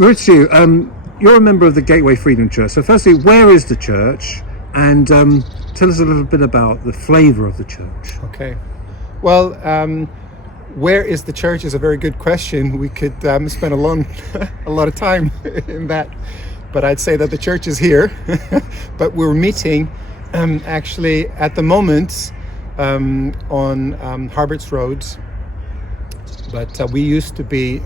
Mauricio, you're a member of the Gateway Freedom Church. So firstly, where is the church? And tell us a little bit about the flavour of the church. Okay. Well, where is the church is a very good question. We could spend a lot of time in that. But I'd say that the church is here. But we're meeting actually at the moment on Harbert's Road. But we used to be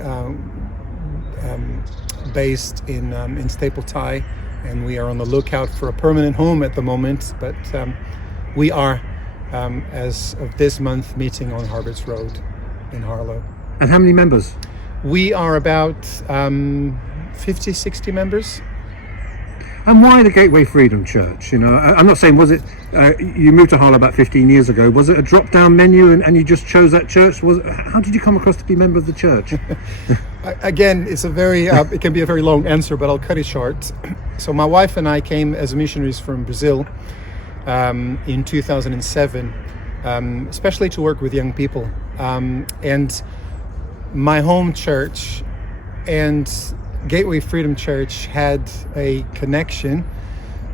based in Stapletie, and we are on the lookout for a permanent home at the moment. But we are, as of this month, meeting on Harbert's Road in Harlow. And how many members? We are about 50, 60 members. And why the Gateway Freedom Church? You know, I'm not saying, was it, you moved to Harlow about 15 years ago, was it a drop-down menu and you just chose that church? How did you come across to be a member of the church? Again, it's a very, it can be a very long answer, but I'll cut it short. So my wife and I came as missionaries from Brazil in 2007, especially to work with young people. And my home church and Gateway Freedom Church had a connection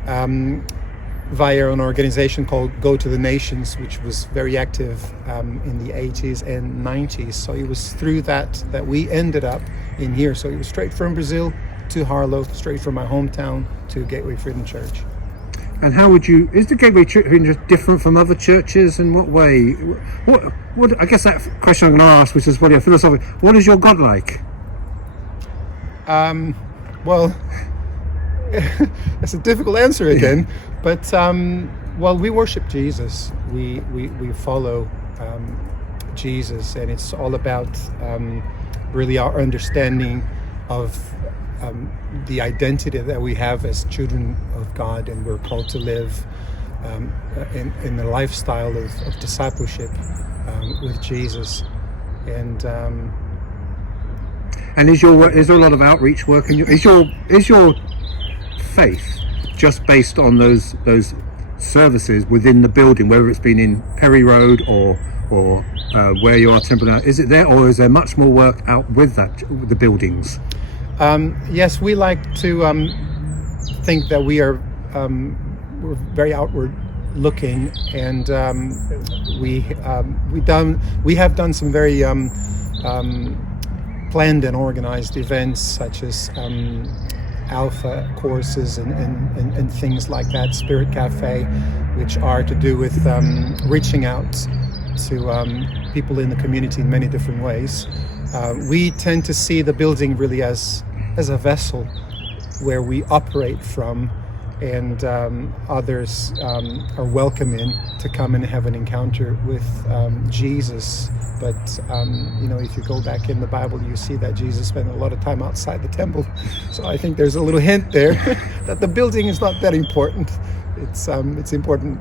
via an organization called Go to the Nations, which was very active in the 80s and 90s. So it was through that we ended up in here. So it was straight from Brazil to Harlow, straight from my hometown to Gateway Freedom Church. And how would you, is the Gateway Church different from other churches? In what way? What I guess that question I'm going to ask, which is probably a philosophical, what is your God like? Well, that's a difficult answer again, but well, we worship Jesus. We follow Jesus, and it's all about really our understanding of the identity that we have as children of God, and we're called to live in the lifestyle of discipleship with Jesus. And is there a lot of outreach work? And is your faith just based on those services within the building, whether it's been in Perry Road or where you are Temple now? Is it there, or is there much more work out with the buildings? Yes, we like to think that we're very outward looking, and we have done some very planned and organized events such as alpha courses and things like that, Spirit Cafe, which are to do with reaching out to people in the community in many different ways. We tend to see the building really as a vessel where we operate from, and others are welcome in to come and have an encounter with Jesus. But if you go back in the Bible, you see that Jesus spent a lot of time outside the temple. So I think there's a little hint there that the building is not that important. It's important,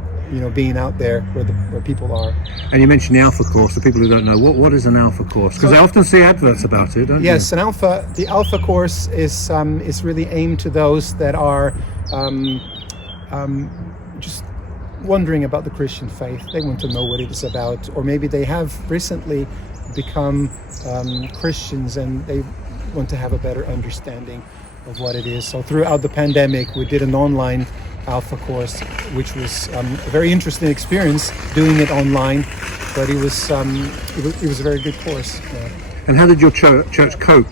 being out there where people are. And you mentioned the Alpha course. For people who don't know, what is an Alpha course? Because I often see adverts about it, don't you? Yes, the Alpha course is really aimed to those that are just wondering about the Christian faith. They want to know what it is about, or maybe they have recently become Christians and they want to have a better understanding of what it is. So throughout the pandemic, we did an online Alpha course, which was a very interesting experience doing it online, but it was a very good course. Yeah. And how did your church cope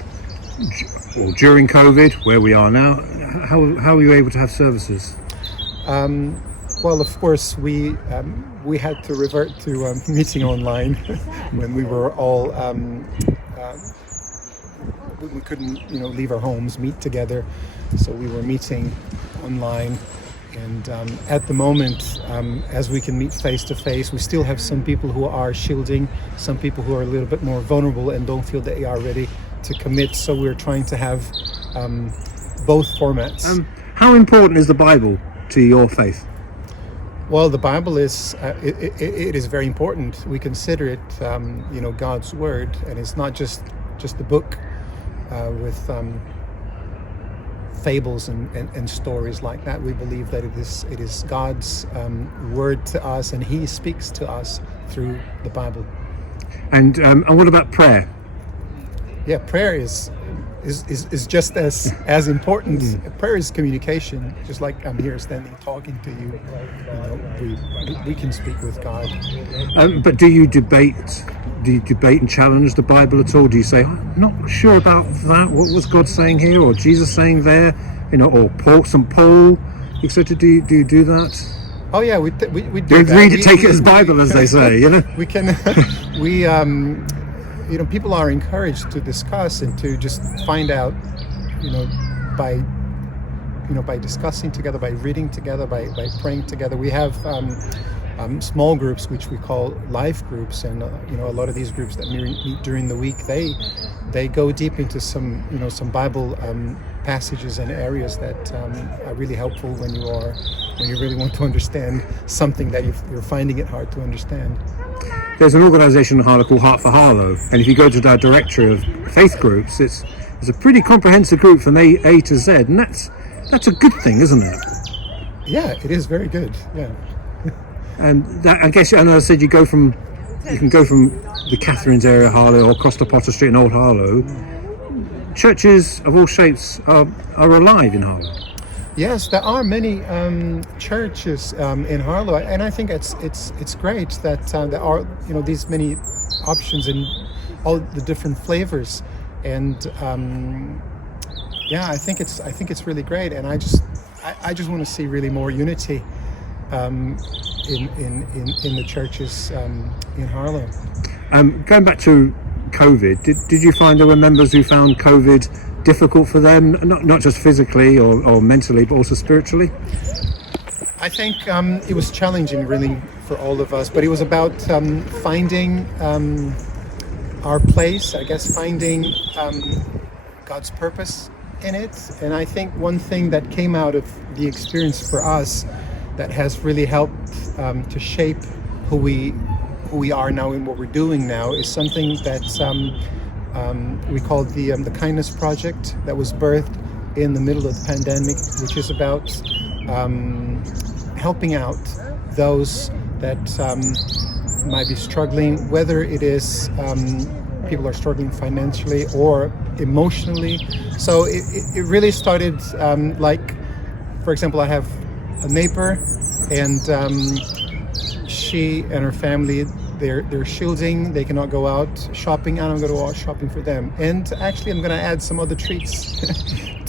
during COVID, where we are now? How were you able to have services? Well, of course, we had to revert to meeting online when we were all we couldn't leave our homes, meet together, so we were meeting online. And at the moment, as we can meet face to face, we still have some people who are shielding, some people who are a little bit more vulnerable and don't feel they are ready to commit. So we're trying to have both formats. How important is the Bible to your faith? Well, the Bible is it is very important. We consider it, God's word, and it's not just a book with fables and stories like that. We believe that it is God's word to us, and He speaks to us through the Bible. And what about prayer? yeah, prayer is just as important. Prayer is communication. Just like I'm here standing talking to you, we can speak with God. But do you debate? Do you debate and challenge the Bible at all? Do you say, I'm not sure about that? What was God saying here, or Jesus saying there? Or St. Paul, etc. Do you do that? Oh yeah, we do that. Read it, take it as Bible, as they say. We can. People are encouraged to discuss and to just find out, by discussing together, by reading together, by praying together. We have small groups which we call life groups, and a lot of these groups that meet during the week, they go deep into some Bible passages and areas that are really helpful when you really want to understand something that you're finding it hard to understand. There's an organisation in Harlow called Heart for Harlow, and if you go to their directory of faith groups, it's a pretty comprehensive group from A to Z, and that's a good thing, isn't it? Yeah, it is very good. Yeah. And that, I guess, and as I said, you can go from the Catherines area, Harlow, or across to Potter Street in Old Harlow. Churches of all shapes are alive in Harlow. Yes, there are many churches in Harlow, and I think it's great that there are these many options in all the different flavors, and I think it's really great, and I just want to see really more unity in the churches in Harlow. Going back to COVID, did you find there were members who found COVID difficult for them, not just physically or mentally, but also spiritually? I think it was challenging really for all of us, but it was about finding our place, I guess, finding God's purpose in it. And I think one thing that came out of the experience for us that has really helped to shape who we are now and what we're doing now is something that we call the Kindness Project, that was birthed in the middle of the pandemic, which is about helping out those that might be struggling, whether it is people are struggling financially or emotionally. So it really started like, for example, I have a neighbor, and she and her family, they're shielding, they cannot go out shopping, and I'm going to go out shopping for them. And actually I'm going to add some other treats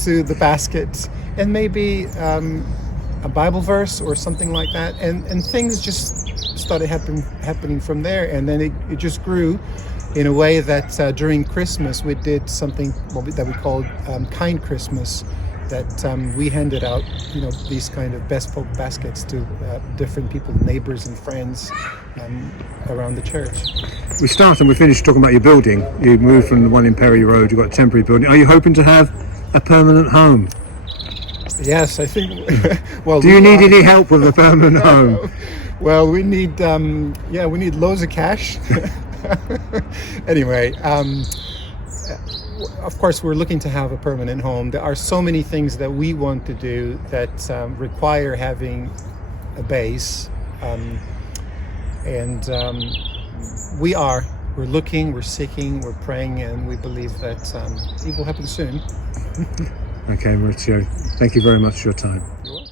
to the basket, and maybe a Bible verse or something like that, and things just started happening from there. And then it just grew in a way that during Christmas we did something that we called Kind Christmas, that we handed out these kind of bespoke baskets to different people, neighbors and friends around the church. We started and we finished talking about your building. You moved from the one in Perry Road, you've got a temporary building. Are you hoping to have a permanent home? Yes, I think. Well, do you need any help with a permanent home? Well, we need loads of cash. Anyway, of course, we're looking to have a permanent home. There are so many things that we want to do that require having a base, and we're looking, we're seeking, we're praying, and we believe that it will happen soon. Okay, Mauricio, thank you very much for your time. You're welcome.